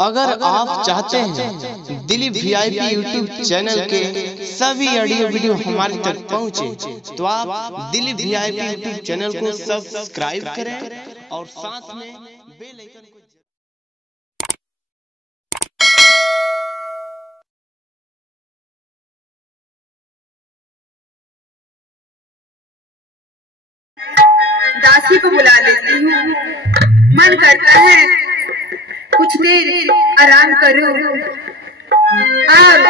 अगर आप चाहते हैं दिलीप वीआईपी यूट्यूब चैनल के सभी ऑडियो वीडियो हमारे तक पहुंचे, तो आप दिलीप वीआईपी यूट्यूब चैनल को सब्सक्राइब करें और साथ में बेल आइकन को। दासी को बुला लेती हूँ, मन करता है कुछ देर आराम करूं। और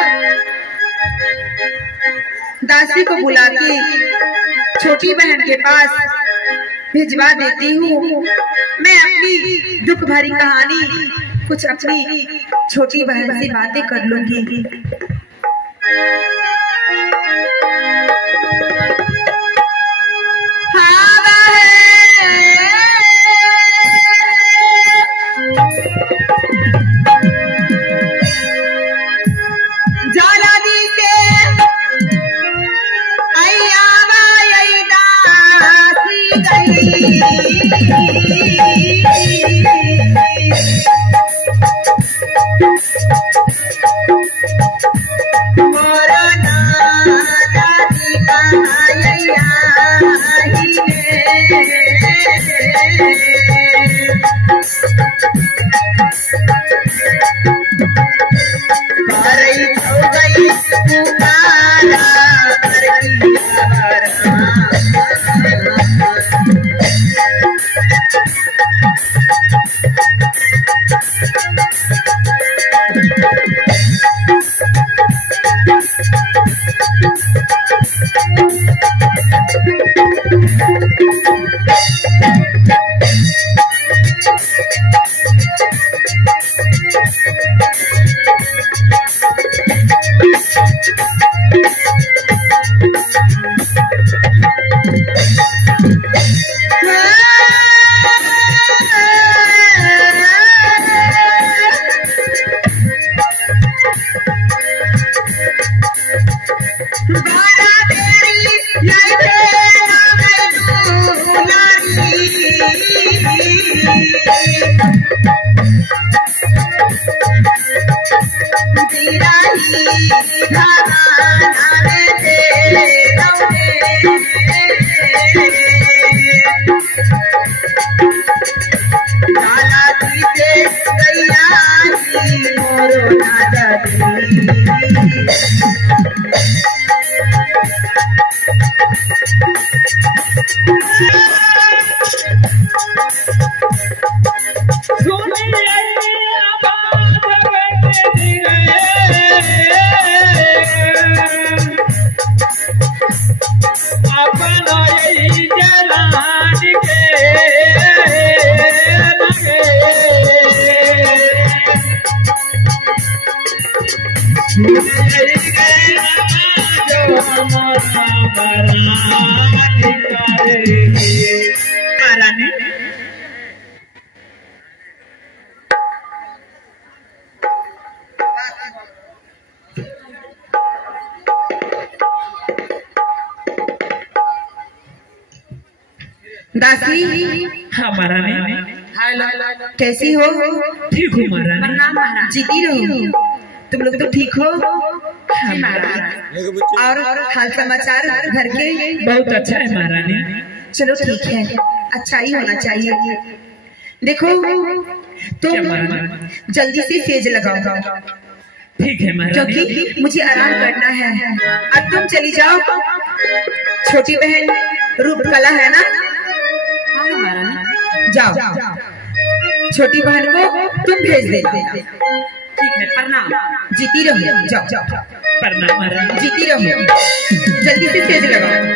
दासी को बुला के छोटी बहन के पास भिजवा देती हूँ। मैं अपनी दुख भरी कहानी कुछ अपनी छोटी बहन से बातें कर लूंगी। दासी, हाँ महारानी। हेलो, कैसी हो? ठीक हूँ महारानी। जीती रहो। तुम लोग तो ठीक हो? हाँ महारानी। और हाल समाचार घर के? बहुत अच्छा है महारानी। चलो ठीक है, अच्छा ही होना चाहिए। देखो तुम जल्दी से सेज लगाओ। ठीक है महारानी। क्योंकि मुझे आराम करना है। अब तुम चली जाओ। छोटी बहन रूपकला है ना? जाओ, छोटी बहन को तुम भेज देना। ठीक है, प्रणाम। जीती रहो। जाओ, प्रणाम महारानी। जीती रहो। जल्दी से सेज लगाओ।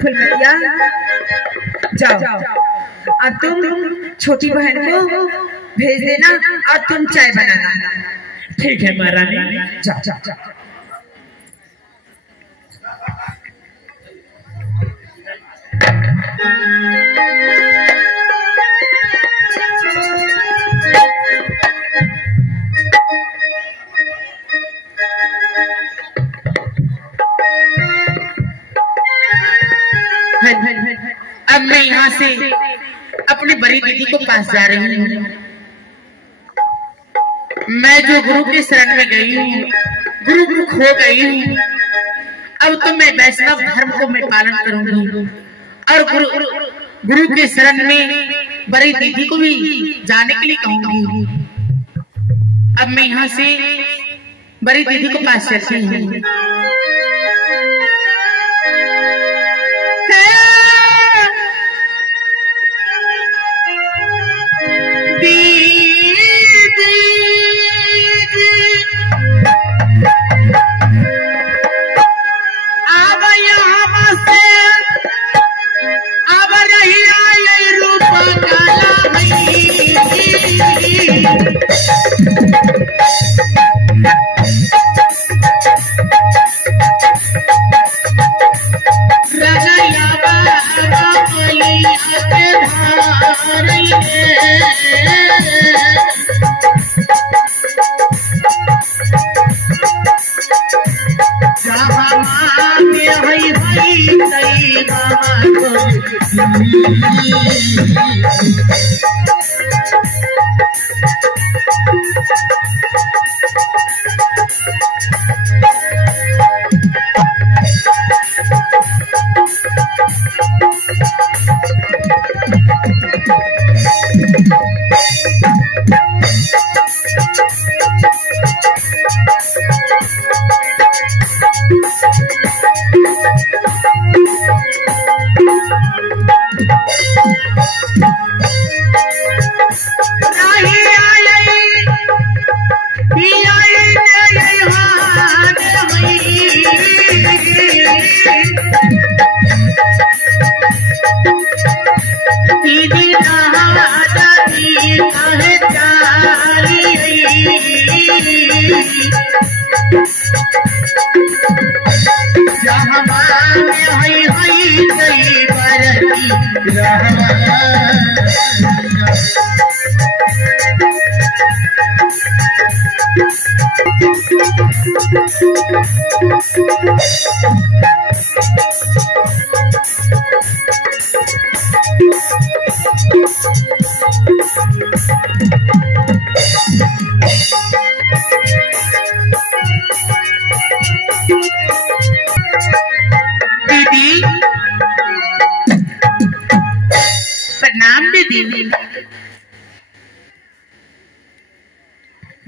फुलमतिया जाओ, अब तुम छोटी बहन को भेज देना और तुम चाय बनाना। ठीक है महारानी। जाओ। अब मैं यहाँ से अपनी बड़ी दीदी को पास जा रही हूँ। मैं जो गुरु के शरण में गई हूँ, गुरु खो गई हूँ। अब तो मैं वैष्णव धर्म को मैं पालन करूंगी और गुरु के शरण में बड़ी दीदी को भी जाने के लिए कहूंगी। अब मैं यहाँ से बड़ी दीदी को पास चलती हूँ।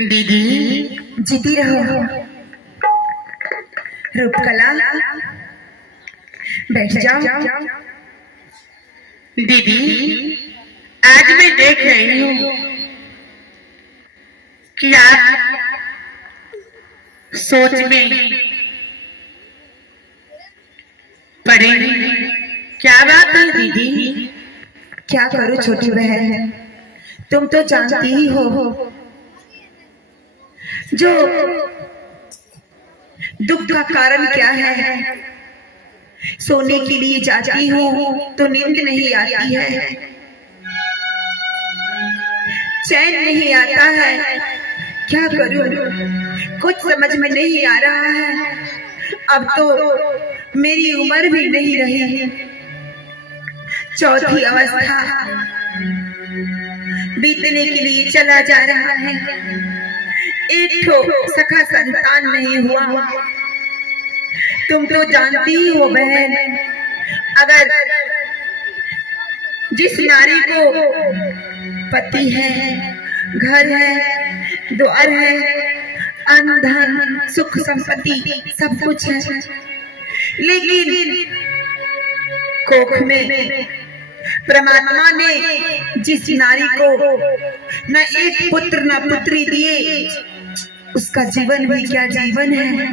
दीदी जीती रहो रूपकला, बैठ जाओ। दीदी आज मैं देख रही हूँ कि आप सोच में पड़ेगी। क्या बात है दीदी? क्या करूं छोटी बहन, तुम तो जानती ही हो जो दुख का कारण क्या है। सोने के लिए जाती हूँ तो नींद नहीं आती है, चैन नहीं आता है। क्या करूं, कुछ समझ में नहीं आ रहा है। अब तो मेरी उम्र भी नहीं रही, चौथी अवस्था बीतने के लिए चला जा रहा है। एक तो सखा संतान नहीं हुआ। तुम तो जानती ही हो बहन, अगर जिस नारी को पति है, घर है, द्वार है, अन्न धन सुख संपत्ति सब कुछ है, लेकिन कोख में परमात्मा ने जिस नारी को न एक पुत्र न पुत्री दिए, उसका जीवन भी क्या जीवन है।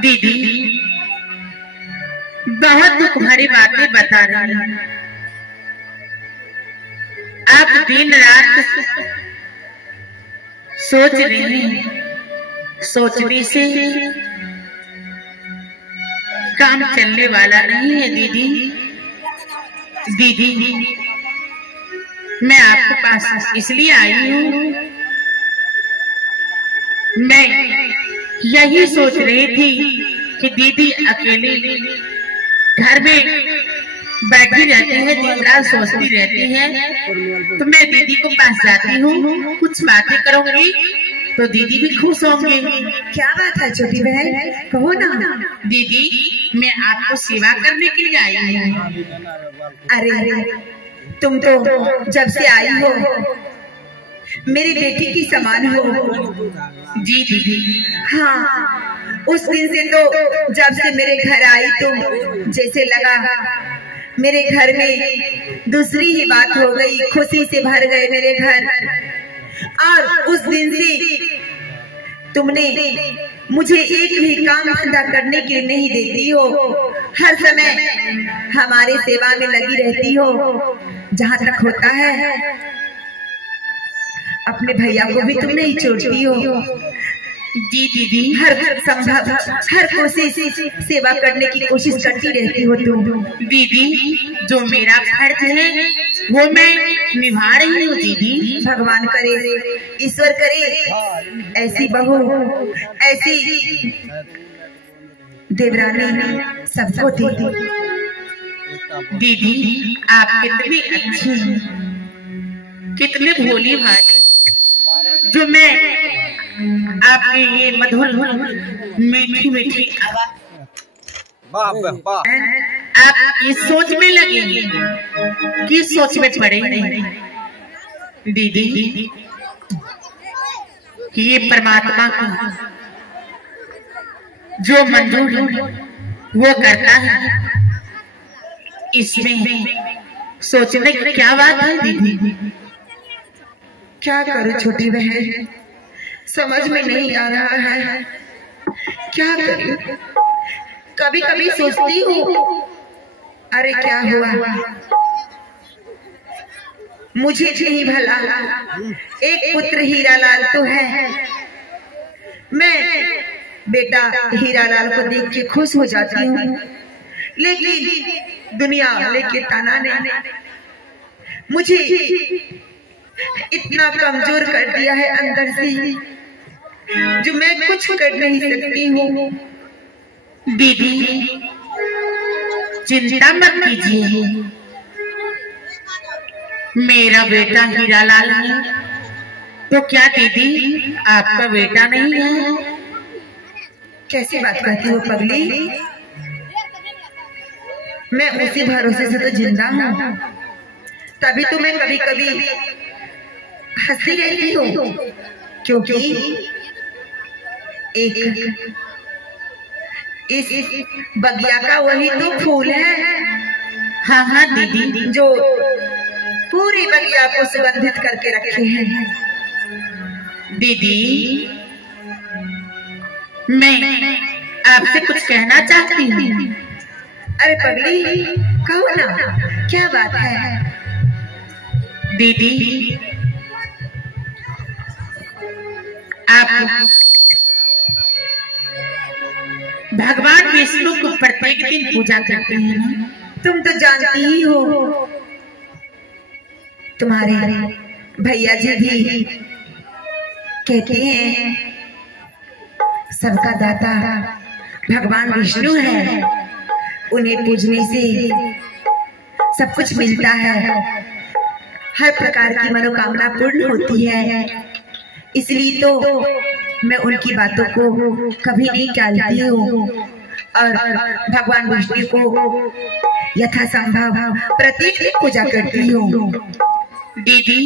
दीदी बहुत दुख भरी बातें बता रही हैं। आप दिन रात सोच रही हैं, सोचने से काम चलने वाला नहीं है दीदी। दीदी मैं आपके पास इसलिए आई हूँ, मैं यही सोच रही थी कि दीदी अकेले घर में बैठी रहती है, दिन रात सोचती रहती है, तो मैं दीदी को पास जाती हूँ, कुछ बातें करूंगी तो दीदी भी खुश होंगे। क्या बात है छोटी बहन, कहो ना। दीदी मैं आपको सेवा करने के लिए आई हूँ। अरे तुम तो जब से आई हो मेरी बेटी की समान हो। जी दीदी। हाँ, उस दिन से तो जब से मेरे घर आई तुम, जैसे लगा मेरे घर में दूसरी ही बात हो गई, खुशी से भर गए मेरे घर। और उस दिन से तुमने मुझे एक भी काम धंधा करने के लिए नहीं देती हो, हर समय हमारे सेवा में लगी रहती हो। जहाँ तक होता है अपने भैया को भी तुम नहीं छोड़ती हो। जी दीदी हर संभव हर कोशिश सेवा करने की कोशिश करती रहती हो तुम। दीदी जो मेरा फर्ज है वो मैं निभा रही हूँ दीदी। भगवान करे, ईश्वर करे ऐसी बहू, ऐसी देवरानी सबको दे। दीदी आप कितनी अच्छी हैं, कितने भोली भाई, जो मैं आपकी ये मधुर मीठी मीठी आवाज आप इस सोच में लगे, किस सोच में पड़े दीदी कि ये परमात्मा को जो मंजूर है वो करता है, इसमें सोचने की क्या बात है दीदी। क्या करूं छोटी बहन, समझ में नहीं आ रहा है क्या करूं। कभी कभी सोचती हूँ अरे क्या हुआ मुझे नहीं भला, एक पुत्र हीरालाल तो है, मैं बेटा हीरालाल को देख के खुश हो जाती हूँ, लेकिन दुनिया लेके ताना ने मुझे इतना कमजोर कर दिया है अंदर से, जो मैं कुछ कर नहीं सकती हूँ। दीदी चिंता मत कीजिए, मेरा बेटा हीरालाल है तो क्या दीदी आपका बेटा नहीं है? कैसी बात करती हो पगली, मैं उसी भरोसे से तो जिंदा हूँ, तभी तो मैं कभी कभी हंसती रहती हूँ, क्योंकि एक इस बगिया का वही तो फूल है। हाँ हाँ दीदी, जो पूरी बगिया को सुगंधित करके रखे हैं। दीदी मैं आपसे कुछ कहना चाहती हूँ। अरे पगली, कहो ना, क्या बात है? दीदी, आप भगवान विष्णु को प्रत्येक दिन पूजा करते हैं ना? तुम तो जानती ही हो, तुम्हारे भैया जी भी कहते हैं सबका दाता भगवान विष्णु है, उन्हें पूजने से सब कुछ मिलता है, हर प्रकार की मनोकामना पूर्ण होती है। इसलिए तो मैं उनकी बातों को कभी नहीं टालती हूँ और भगवान विष्णु को यथासंभव प्रत्येक दिन पूजा करती हूँ। दीदी,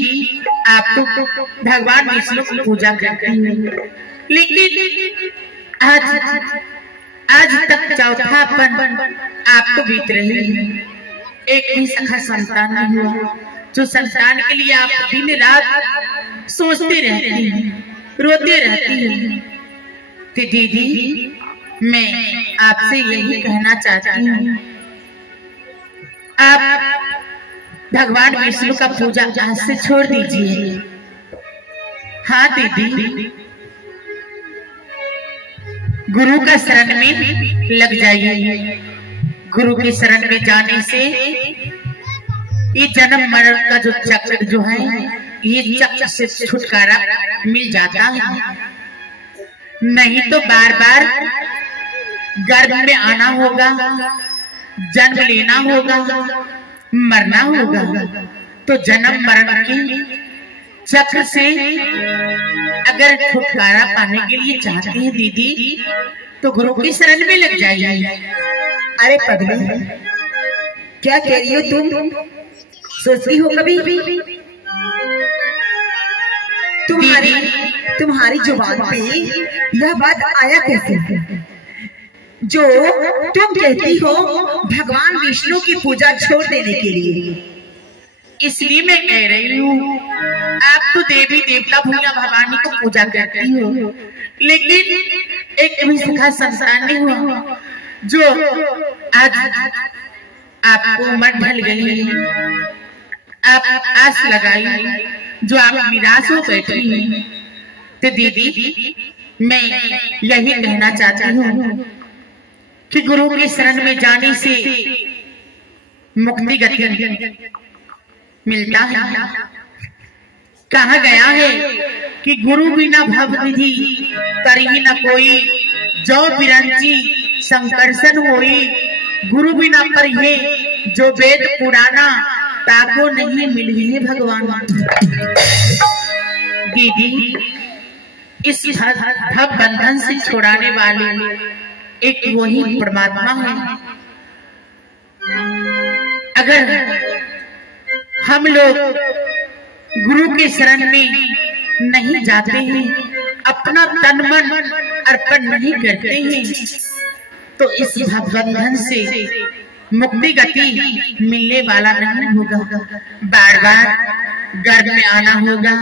आप तो भगवान विष्णु की पूजा करती हैं, लेकिन आज तक चौथापन आपको बीत रही है, एक भी सखा संतान नहीं हुआ, जो संतान के लिए आप दिन रात सोचते रहती हैं, रोते रहती हैं। तो दीदी, मैं आपसे यही कहना चाहती हूँ, आप भगवान विष्णु का पूजा आज से छोड़ दीजिए। हाँ दीदी, गुरु का शरण में लग जाइए। गुरु के शरण में जाने से ये जन्म मरण का जो चक्र जो है, ये चक्र से छुटकारा मिल जाता है। नहीं तो बार बार गर्भ में आना होगा, जन्म लेना होगा, मरना होगा। तो जन्म मरण के चक्र से अगर छुटकारा पाने के लिए चाहते हैं दीदी, तो गुरु की शरण में लग जाइए। अरे पगली, क्या कह रही हो तुम? सोचती हो कभी तुम्हारी जुबान पे यह बात आया कैसे जो तुम कहती हो भगवान विष्णु की पूजा छोड़ देने के लिए? इसलिए मैं कह रही हूँ, आप तो देवी देवता भैया भवानी को पूजा करती हो, लेकिन एक भी सखा संतान नहीं हुआ, जो आज आपको उम्र ढल गई है, आप आस लगाई, जो आप निराश हो बैठी हैं। तो दीदी, मैं यही कहना चाहती हूँ कि गुरु के शरण में जाने से मुक्ति गति मिलता है। कहा गया है कि गुरु बिना भव निधि करही न कोई, जो बिरंची संकर्षण होई, गुरु बिना परिहे जो वेद पुराना, ताको नहीं मिली है भगवान। दीदी, इस भव बंधन से छुड़ाने वाले एक वही परमात्मा है। अगर हम लोग गुरु के शरण में नहीं जाते हैं, अपना तन मन अर्पण नहीं करते हैं, तो इस भवबंधन से मुक्ति गति मिलने वाला नहीं होगा। बार बार गर्भ में आना होगा,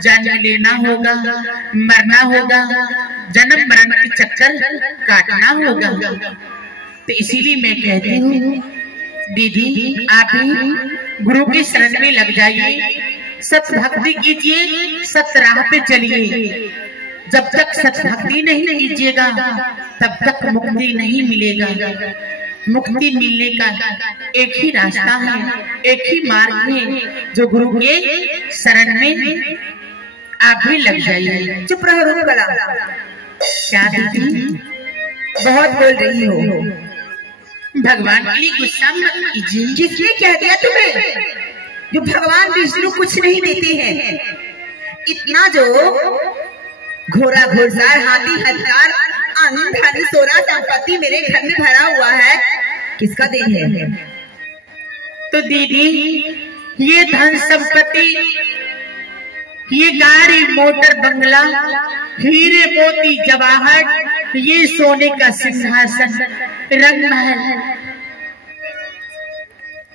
जन्म लेना होगा, मरना होगा, जन्म मरण के चक्कर काटना होगा। तो इसीलिए मैं कहती हूँ दीदी, आप ही गुरु के शरण में लग जाइए, सत भक्ति कीजिए, सत राह पे चलिए। जब तक सत भक्ति नहीं कीजिएगा, तब तक मुक्ति नहीं मिलेगा। मुक्ति मिलने का एक ही रास्ता है, एक ही मार्ग है, जो गुरु के शरण में आप भी लग जाइए। चुप रहो रूपकला, क्या दीदी, बहुत बोल रही हो। भगवान के लिए गुस्सा मत कीजिए। किसने कह दिया तुम्हें जो भगवान विष्णु कुछ नहीं देते हैं? इतना जो घोड़ा घोड़सार हाथी हथियार अन्न धन सोना संपत्ति मेरे घर में भरा हुआ है, किसका देन है? तो दीदी, ये धन संपत्ति, ये गाड़ी मोटर बंगला, हीरे मोती जवाहर, ये सोने का सिंहासन रंग महल।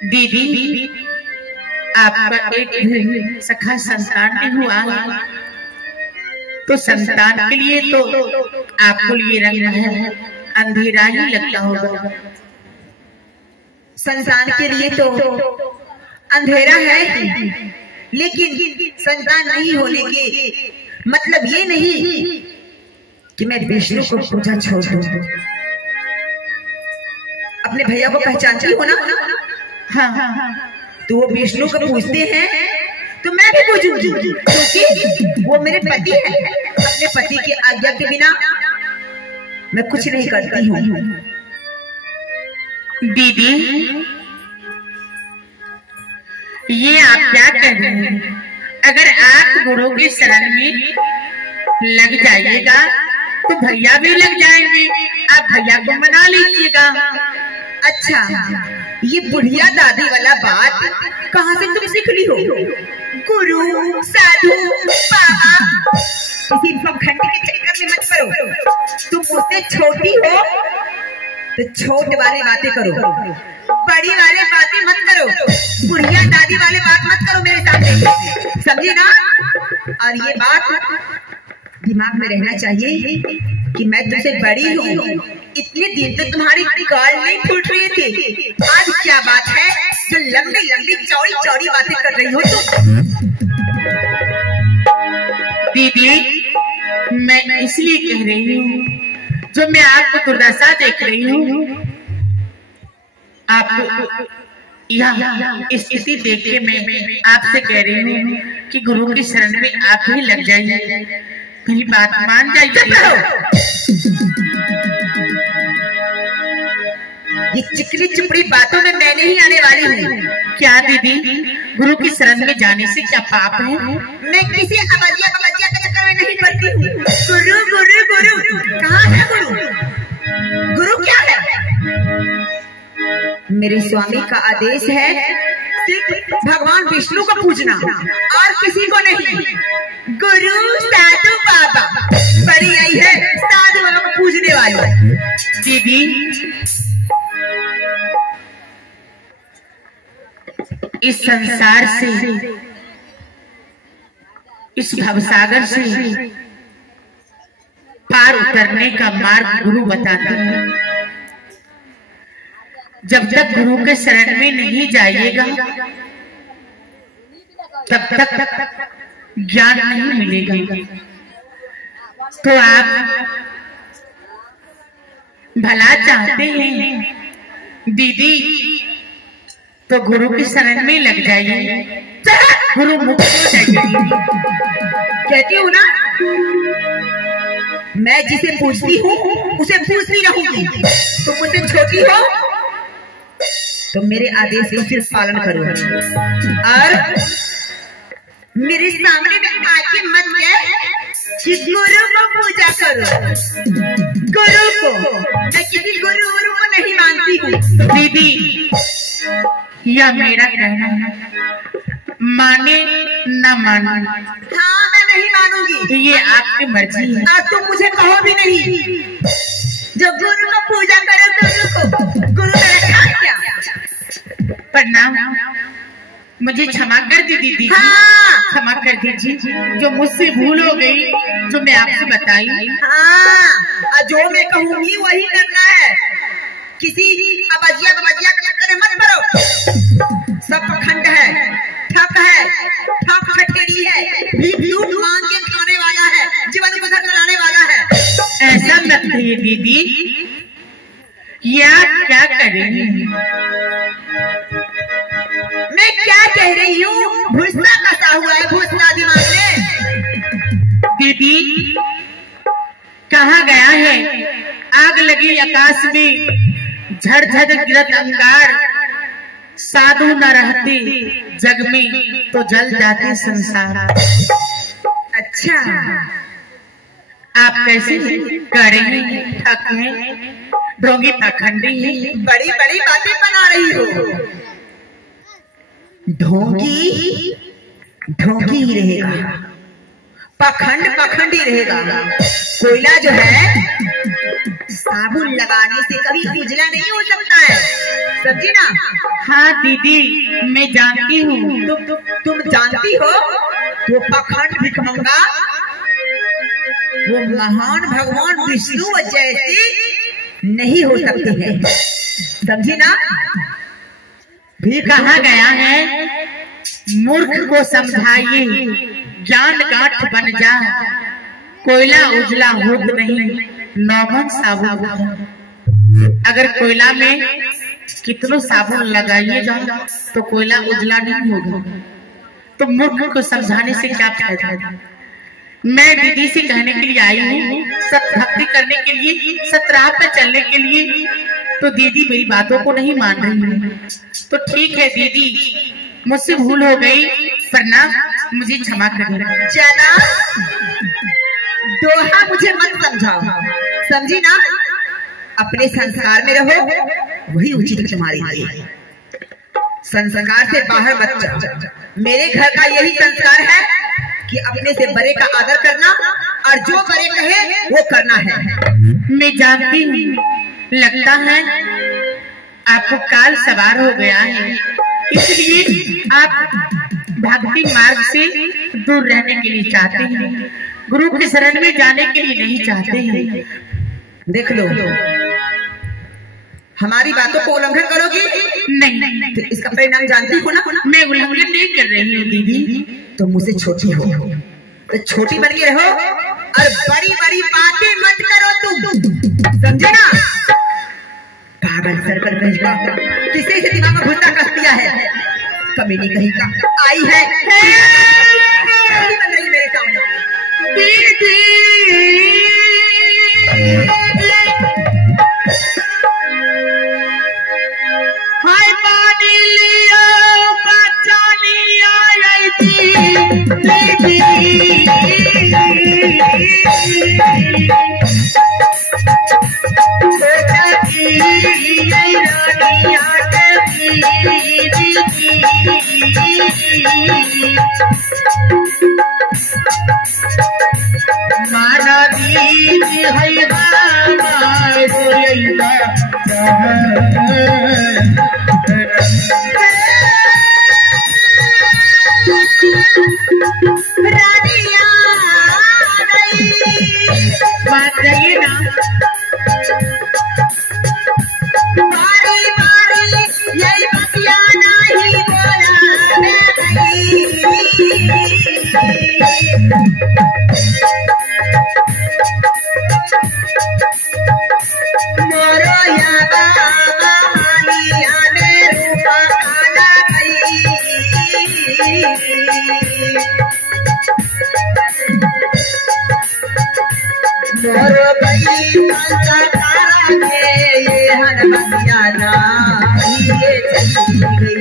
दीदी, आपका एक सखा संतान नहीं हुआ, तो संतान के लिए तो आपको ये रंग महल अंधेरा ही लगता होगा। संतान के लिए तो अंधेरा है ही, लेकिन संतान नहीं होने के मतलब ये नहीं कि मैं विष्णु को पूजा छोड़ दूं। अपने भैया को पहचानती हो ना? हाँ, तो वो विष्णु को पूजते हैं तो मैं भी पूजूंगी, क्योंकि वो मेरे पति है। अपने पति की आज्ञा के बिना मैं कुछ नहीं करती हूँ। दीदी, ये आप क्या कह रहे हैं? अगर आप गुरु की शरण में लग जाइएगा तो भैया भी लग जाएंगे, आप भैया को मना लीजिएगा। अच्छा, ये बुढ़िया दादी वाला बात कहाँ से तुम सीख ली हो? गुरु, साधु, बाबा, किसी घंटे के चक्कर में मत करो। तुम मुझसे छोटी हो तो छोटे वाली बातें करो, बड़ी वाले बातें मत करो, बुढ़िया दादी वाले बात मत करो मेरे सामने, समझी ना? और ये बात दिमाग में रहना चाहिए कि मैं तुमसे बड़ी हूँ। इतने दिन तक तुम्हारी गाल नहीं फूट रही थी, आज क्या बात है जो लंबी लंबी चौड़ी चौड़ी बातें कर रही हो तुम? दीदी, मैं इसलिए कह रही हूँ, जो मैं आपको दुर्दशा देख रही हूँ, आपको यह स्थिति देख के मैं आपसे कह रही हूँ कि गुरु की शरण में आप ही लग जाइए, मेरी बात मान जाइए। ये चिकनी चुपड़ी बातों में मैं नहीं आने वाली हूँ। क्या दीदी, गुरु की शरण में जाने से क्या पाप है? मैं किसी अबजिया बबजिया के चक्कर में नहीं पड़ती हूँ। गुरु गुरु गुरु कहाँ है गुरु? गुरु क्या है? मेरे स्वामी का आदेश है सिर्फ भगवान विष्णु को पूजना और किसी को नहीं। गुरु, साधु, बाबा, बड़ी आई है साधु बाबा को पूजने वाली। दीदी, इस संसार से, इस भवसागर से पार उतरने का मार्ग गुरु बताते हैं। जब तक गुरु के शरण में नहीं जाइएगा तब तक ज्ञान नहीं मिलेगा। तो आप भला चाहते हैं दीदी, तो गुरु की शरण में लग जाइए, गुरु मुक्त हो जाइए। कहती हूँ ना, मैं जिसे पूछती हूँ उसे पूछती रहूंगी। तुम मुझसे छोटी हो तो मेरे आदेश का सिर्फ पालन करो और मेरे सामने में आके मत कह कि गुरु को पूजा करो। गुरु को मैं किसी गुरु को नहीं मानती हूँ। दीदी, यह मेरा कहना है, माने न माने, हाँ मैं नहीं मानूंगी, ये आपकी मर्जी है। और तुम मुझे कहो भी नहीं। जो गुरु को पूजा करे गुरु ने रखा है क्या? प्रणाम, मुझे क्षमा कर दी दीदी। हाँ। क्षमा कर दीजिए, जो मुझसे भूल हो गई, जो मैं आपसे बताई। हाँ, जो मैं कहूँगी वही करना है। किसी अबजिया बबजिया के चक्कर में मत पड़ो। सब पखंड है, ठक है, ठक ठठेरी है, भीख मांग के खाने वाला है, जीवन को घर चलाने वाला है। ऐसा मत कहिए दीदी, ये आप क्या कर रही हैं? मैं क्या कह रही हूँ? भूसा कसा हुआ है, भूसा दिमाग में। दीदी, कहाँ गया है? आग लगी आकाश में, झड़झड़ गिरत अंगार, साधु न रहते जग में तो जल जाते संसार। अच्छा, आप कैसे करेंगे? ठक है, ढोंगी पखंडी है, बड़ी बड़ी बातें बना रही हो। ढोंगी ढोंगी ही रहेगा, पखंड पखंड ही रहेगा। कोयला जो है साबुन लगाने से कभी उजला नहीं हो सकता है, समझी ना? हाँ दीदी, मैं जानती हूँ। तुम जानती हो? वो पखंड भिखमंगा वो महान भगवान विष्णु जैसे नहीं हो सकते हैं, समझी ना? भी कहा गया है, मूर्ख को समझाइए ज्ञान गांठ बन जा, कोयला उजला होत नहीं नौमन साबुन। अगर कोयला में कितनो साबुन लगाइएगा तो कोयला उजला नहीं होगा। तो मूर्ख को समझाने से क्या फायदा। मैं दीदी से कहने के लिए आई हूँ, सत भक्ति करने के लिए, सतराह पे चलने के लिए। तो दीदी मेरी बातों को नहीं मान रही है। तो ठीक है दीदी, मुझसे भूल हो गई, प्रणाम, मुझे क्षमा करें। जाना दोहा मुझे मत समझाओ, समझी ना। अपने संस्कार में रहो, वही उचित तुम्हारे लिए। संस्कार से बाहर मत जाओ। मेरे घर का यही संस्कार है कि अपने से बड़े का आदर करना और जो बड़े कहे वो करना है। मैं जानती हूँ, लगता है आपको काल सवार हो गया है, इसलिए आप भक्ति मार्ग से दूर रहने के लिए चाहते हैं, गुरु के शरण में जाने के लिए नहीं चाहते हैं। देख लो, हमारी बातों को उल्लंघन करोगी नहीं, तो इसका परिणाम जानती हो ना। मैं उल्लंघन नहीं कर रही हूँ दीदी। तो मुझसे छोटी हो तो छोटी बन के रहो और बड़ी बड़ी बातें मत करो तुम, समझे ना। पागल सर पर भेजा, किसी से दिमाग में भुट्टा कस दिया है, कमीनी कहीं का आई है बन रही मेरे सामने। दीदी हाय पानी लिया बचानी आई थी दीदी। माना दीदी है रानिया बात रहिए ना। बारी बारी यही बतिया नहीं बोला मोरो या बानिया में रूपा काला मोरो बई कांता तारा के ये हर बतिया ना ये चली गई।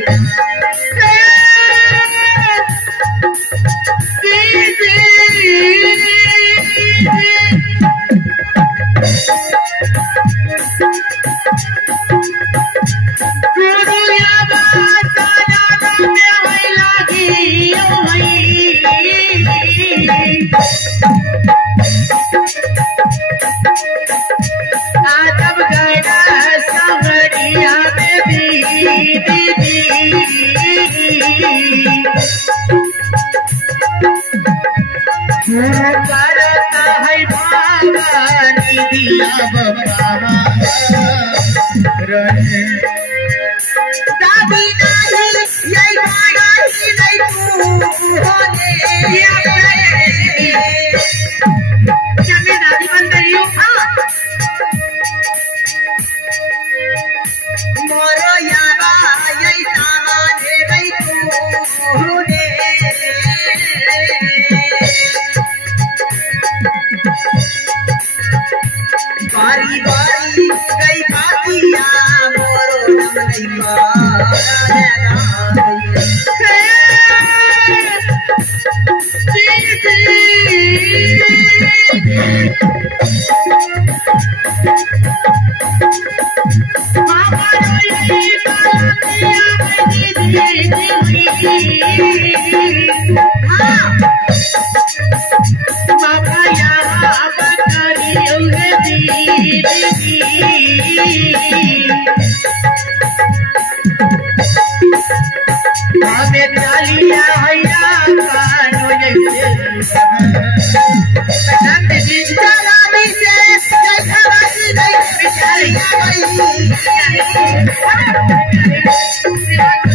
करता है भावानी दिया बाबा दादी नहीं यही बागानी नहीं तू होने क्या मैं दादी बन रही हूँ? मोरो याबा यही सामाने गई तू होने बारी बारी गई बातिया मोरो नम नहीं Yeah.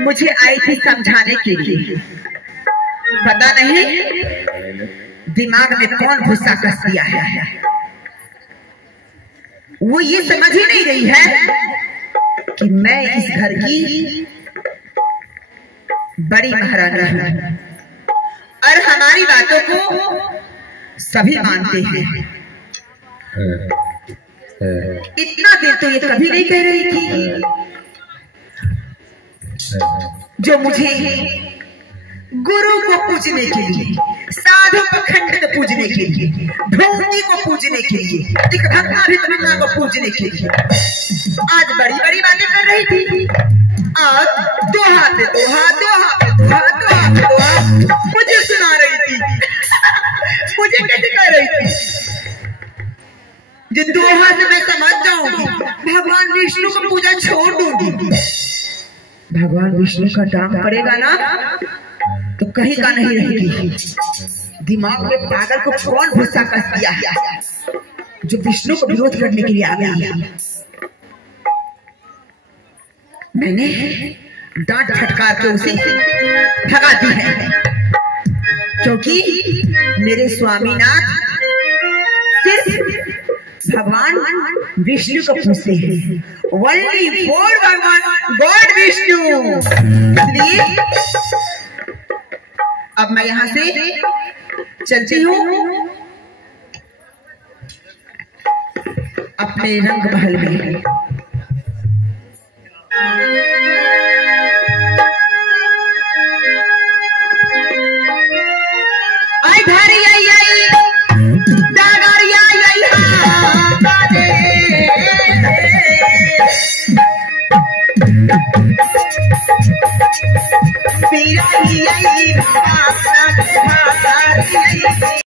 मुझे आई थी समझाने के लिए, पता नहीं दिमाग में कौन भूसा कस दिया है। वो ये समझ ही नहीं रही है कि मैं इस घर की बड़ी महारानी हूं और हमारी बातों को सभी मानते हैं। इतना देर तो ये कभी नहीं कह रही थी। जो मुझे गुरु को पूजने के लिए, साधु पखंड को पूजने के लिए, ढोंगी को पूजने के लिए, एक भक्ता को पूजने के लिए आज बड़ी बड़ी बातें कर रही थी। आज दो हाथ मुझे सुना रही थी। मुझे कैसे कह रही थी? जिन दो हाथ मैं समझ जाऊंगी, भगवान विष्णु को पूजा छोड़ दूंगी। भगवान विष्णु का नाम पड़ेगा ना तो कहीं का नहीं रहेगी। दिमाग में पागल को कौन भूसा कस दिया है जो विष्णु को विरोध करने के लिए आ गया है। मैंने डांट फटकार के उसे भगा दी है, क्योंकि मेरे स्वामीनाथ सिर्फ भगवान विष्णु को पूछते हैं। ओनली फॉर भगवान गॉड विष्णु। इसलिए अब मैं यहाँ से चलती हूँ अपने रंग महल में। आई धारी आई दागारी आई पीरा ही आई